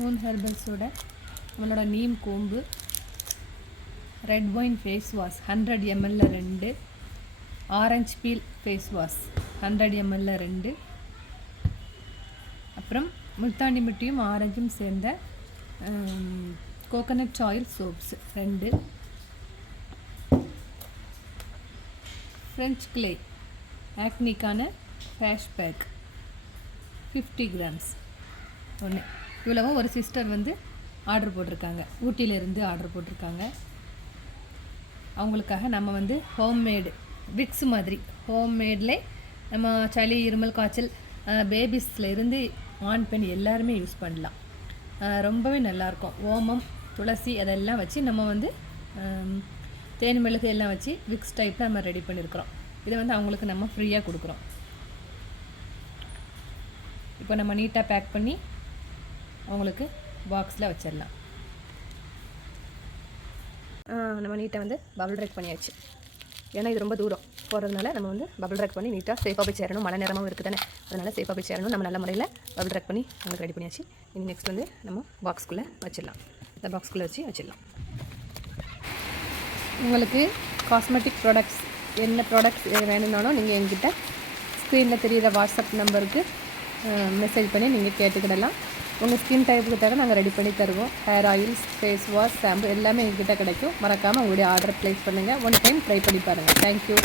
Moon ஹெர்பல்ஸோட நம்மளோட neem comb, red wine face wash 100 ml 2, orange peel face wash 100 ml 2, அப்புறம் முல்தானி மிட்டியும் ஆரஞ்சும் சேர்ந்த coconut oil soaps 2, French clay ஆக்னிக்கான ஃபேஷ் பேக் 50 grams 1. இவ்வளவும் ஒரு சிஸ்டர் வந்து ஆர்டர் போட்டிருக்காங்க, ஊட்டியிலேருந்து ஆர்டர் போட்டிருக்காங்க. அவங்களுக்காக நம்ம வந்து ஹோம்மேடு விக்ஸ் மாதிரி ஹோம்மேட்லே நம்ம சளி, இருமல், காய்ச்சல், பேபிஸில் இருந்து ஆண் பெண் எல்லாருமே யூஸ் பண்ணலாம். ரொம்பவே நல்லாயிருக்கும். ஓமம், துளசி அதெல்லாம் வச்சு நம்ம வந்து தேன், மிளகு எல்லாம் வச்சு விக்ஸ் டைப்பில் நம்ம ரெடி பண்ணியிருக்கிறோம். இதை வந்து அவங்களுக்கு நம்ம ஃப்ரீயாக கொடுக்குறோம். இப்போ நம்ம நீட்டாக பேக் பண்ணி அவங்களுக்கு பாக்ஸில் வச்சிடலாம். நம்ம நீட்டாக வந்து பபிள் ரேக் பண்ணியாச்சு. ஏன்னா இது ரொம்ப தூரம் போகிறதுனால நம்ம வந்து பபிள் ரேக் பண்ணி நீட்டாக சேஃபாக போய் சேரணும். மழை நேரமாகவும் இருக்குது தானே, அதனால் சேஃபாக போய் சேரணும். நம்ம நல்ல முறையில் பபிள் ரேக் பண்ணி அவங்களுக்கு ரெடி பண்ணியாச்சு. இனி நெக்ஸ்ட் வந்து நம்ம பாக்ஸ்குள்ளே வச்சிடலாம். இந்த பாக்ஸ்குள்ளே வச்சிடலாம். உங்களுக்கு காஸ்மெட்டிக் ப்ராடக்ட்ஸ் என்ன ப்ராடக்ட்ஸ் வேணும்னாலும் நீங்கள் எங்கிட்ட ஸ்க்ரீனில் தெரிகிற வாட்ஸ்அப் நம்பருக்கு மெசேஜ் பண்ணி நீங்கள் கேட்டுக்கிடலாம். உங்கள் ஸ்கின் டைப்புக்கு தவிர நாங்கள் ரெடி பண்ணி தருவோம். Hair oils, face wash, shampoo எல்லாமே எங்ககிட்ட கிடைக்கும். மறக்காமல் உங்களுடைய ஆர்டர் ப்ளேஸ் பண்ணுங்கள். ஒன் டைம் ட்ரை பண்ணி பாருங்கள். தேங்க்யூ.